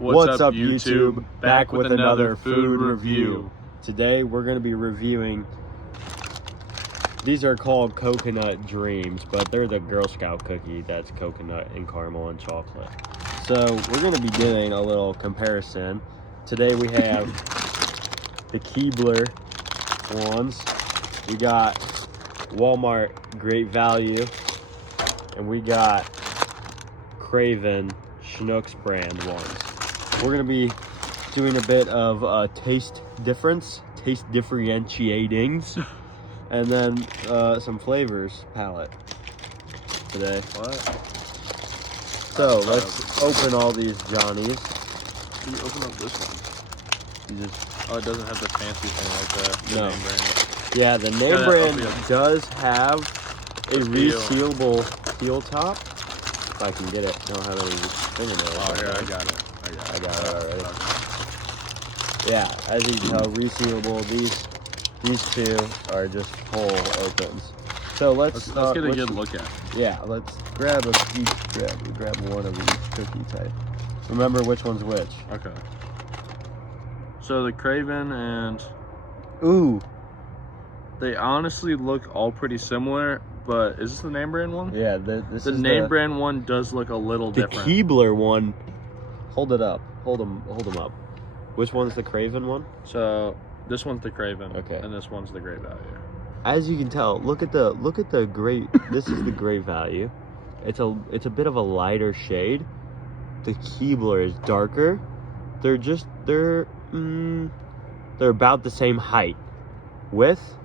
What's up, YouTube? Back with another food review. Today we're going to be reviewing, these are called Coconut Dreams, but they're the Girl Scout cookie that's coconut and caramel and chocolate. So we're going to be doing a little comparison. Today we have the Keebler ones. We got Walmart Great Value, and we got Craven Schnucks brand ones. We're gonna be doing a bit of taste differentiatings, and then some flavors palette today. What? So let's open all these Johnnies. Can you open up this one? You just, oh, it doesn't have the fancy thing like the No. name brand. yeah, the name brand does have a resealable peel top. If I can get it, I don't have any fingernails. Oh, here, I got it. I got it already. Yeah, as you can tell, resealable. These two are just full opens. So let's get a good look at it. Yeah, let's grab grab one of each cookie type. Remember which one's which. Okay. So the Craven and Ooh. they honestly look all pretty similar, but is this the name brand one? Yeah, this the is name brand one does look a little the different. Keebler one. Hold it up. Hold them up. Which one's the Craven one? So this one's the Craven, okay, and this one's the Great Value. As you can tell, look at the great. This is the Great Value. It's a bit of a lighter shade. The Keebler is darker. They're about the same height, width,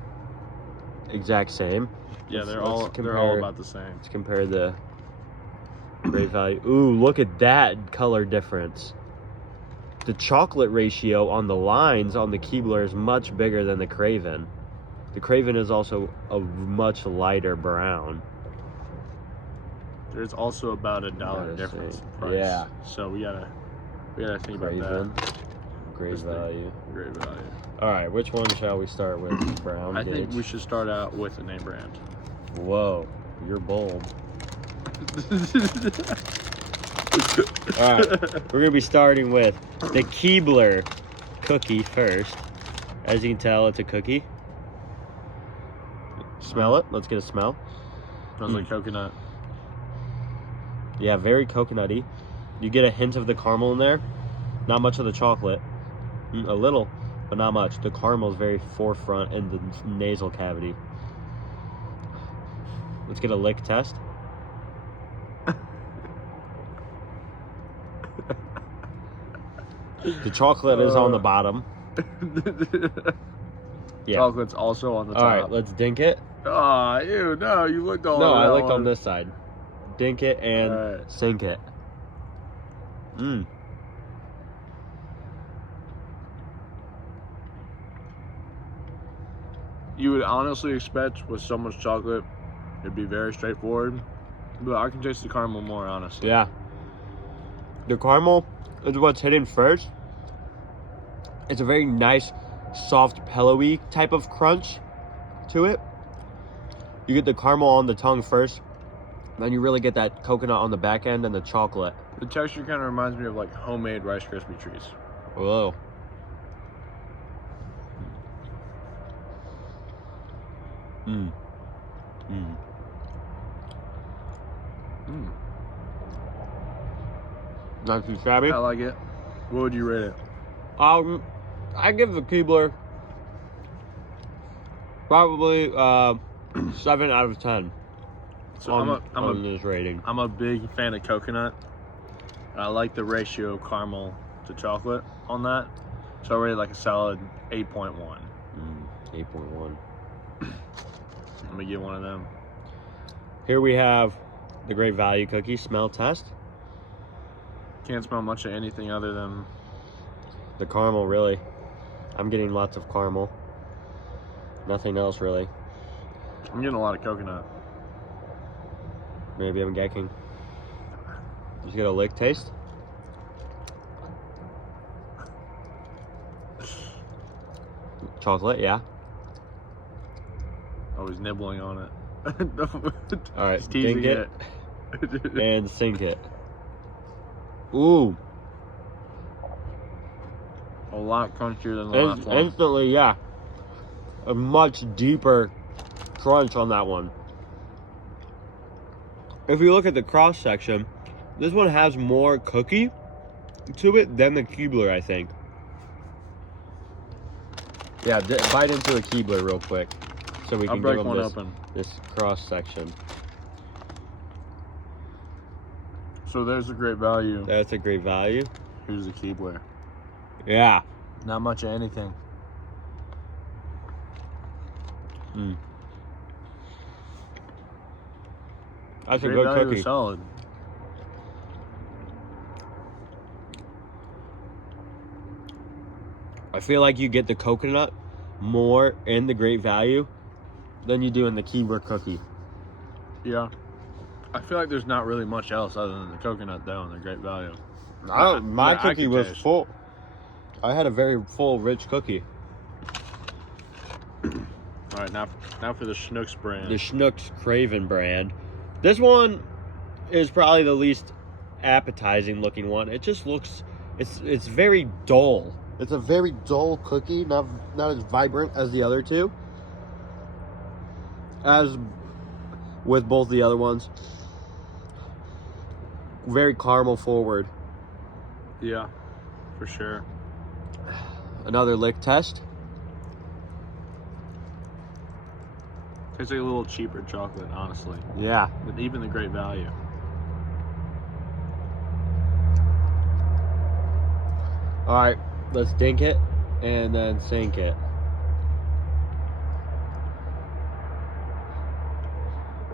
exact same. Yeah, they're all about the same. Let's compare the Great Value. Ooh, look at that color difference. The chocolate ratio on the lines on the Keebler is much bigger than the Craven. The Craven is also a much lighter brown. There's also about $1 difference in price. Yeah. So we gotta think Craven, about that. Great Value. Great Value. All right, which one shall we start with? Brown. I think we should start out with the name brand. Whoa, you're bold. All right, we're gonna be starting with the Keebler cookie first. As you can tell, it's a cookie. Smell it. Let's get a smell. Smells like coconut. Yeah, very coconutty. You get a hint of the caramel in there. Not much of the chocolate. A little, but not much. The caramel is very forefront in the nasal cavity. Let's get a lick test. The chocolate is on the bottom. Yeah. Chocolate's also on the top. All right, let's dink it. Oh, ew, no, you licked all No, over I that licked one. on this side. Dink it and right, sink it. You would honestly expect with so much chocolate, it'd be very straightforward. But I can taste the caramel more, honestly. Yeah. The caramel is what's hidden first. It's a very nice, soft, pillowy type of crunch to it. You get the caramel on the tongue first, then you really get that coconut on the back end and the chocolate. The texture kind of reminds me of like homemade Rice Krispie treats. Whoa. Not too shabby. I like it. What would you rate it? I give the Keebler probably 7 out of 10. So on this rating. I'm a big fan of coconut. And I like the ratio of caramel to chocolate on that. So I rate it like a solid 8.1. 8.1. I'm gonna get one of them. Here we have the Great Value cookie smell test. Can't smell much of anything other than the caramel, really. I'm getting lots of caramel. Nothing else, really. I'm getting a lot of coconut. Maybe I'm gecking. Just get a lick taste. Chocolate, yeah. I was nibbling on it. All right, just teasing it and sink it. Ooh, A lot crunchier than the last one. Instantly, yeah. A much deeper crunch on that one. If you look at the cross section, this one has more cookie to it than the Keebler, I think. Yeah, bite into a Keebler real quick, so we can break give them one open. this cross section. So there's a great value. That's a great value. Here's the Keebler. Yeah. Not much of anything. Mm. That's a Great good value cookie. is solid. I feel like you get the coconut more in the great value than you do in the Keebler cookie. Yeah. I feel like there's not really much else other than the coconut though in the great value. My I cookie could was taste. full. I had a very full, rich cookie. All right, now for the Schnucks brand. The Schnucks Craven brand. This one is probably the least appetizing looking one. It just looks, it's very dull. It's a very dull cookie, not as vibrant as the other two. As with both the other ones. Very caramel forward. Yeah, for sure. Another lick test. Tastes like a little cheaper chocolate, honestly. Yeah. But even the great value. All right, let's dink it and then sink it.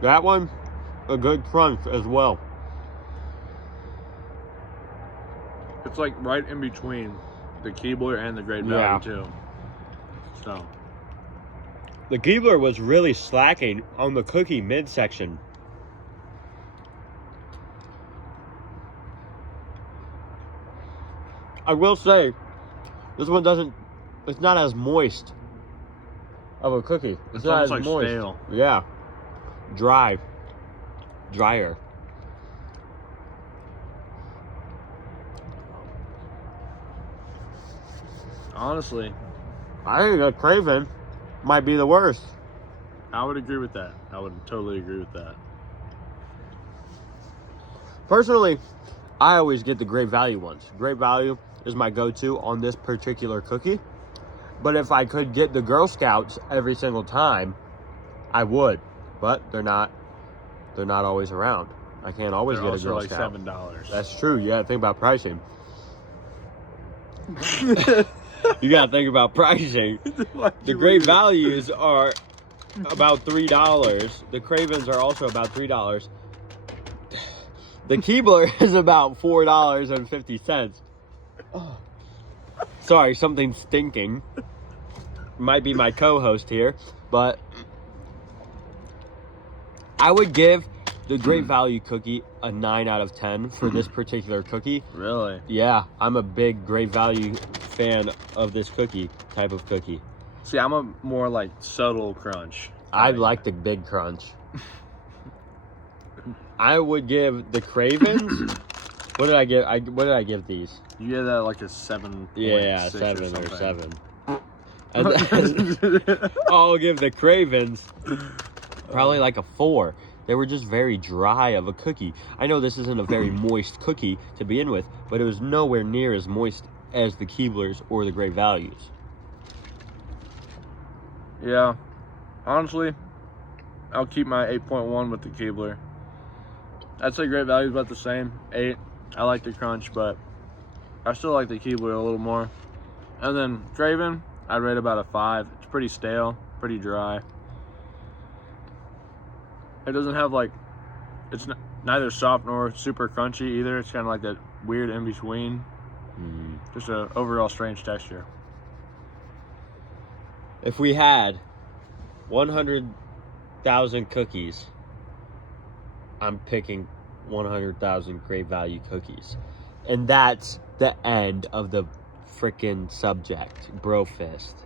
That one, a good crunch as well. It's like right in between the Keebler and the great value too. So The Keebler was really slacking on the cookie midsection. I will say, this one doesn't, it's not as moist of a cookie. it's not almost as like moist. stale. Yeah. Drier. Honestly, I think a Craven might be the worst. I would agree with that. I would totally agree with that. Personally, I always get the Great Value ones. Great Value is my go-to on this particular cookie. But if I could get the Girl Scouts every single time, I would. But they're not always around. I can't always They're get a also Girl like Scout. $7. That's true. You gotta think about pricing. You gotta think about pricing. The Great Values are about $3. The Cravens are also about $3. The Keebler is about $4.50. Oh. Sorry, something's stinking. Might be my co-host here, but I would give the Great Value cookie a 9 out of 10 for this particular cookie. Really? Yeah, I'm a big Great Value fan of this type of cookie. See, I'm a more like subtle crunch. I like the big crunch. I would give the Cravens. What did I give? What did I give these? You gave that like a 7. Yeah, 7 or or 7. 7. And then I'll give the Cravens probably like a 4. They were just very dry of a cookie. I know this isn't a very moist cookie to begin with, but it was nowhere near as moist as the Keeblers or the Great Values. Yeah, honestly, I'll keep my 8.1 with the Keebler. I'd say Great Value is about the same, 8. I like the crunch, but I still like the Keebler a little more. And then Craven, I'd rate about a 5. It's pretty stale, pretty dry. It doesn't have like, it's neither soft nor super crunchy either. It's kind of like that weird in between. Just a overall strange texture. If we had 100,000 cookies, I'm picking 100,000 Great Value cookies. And that's the end of the freaking subject, bro fist.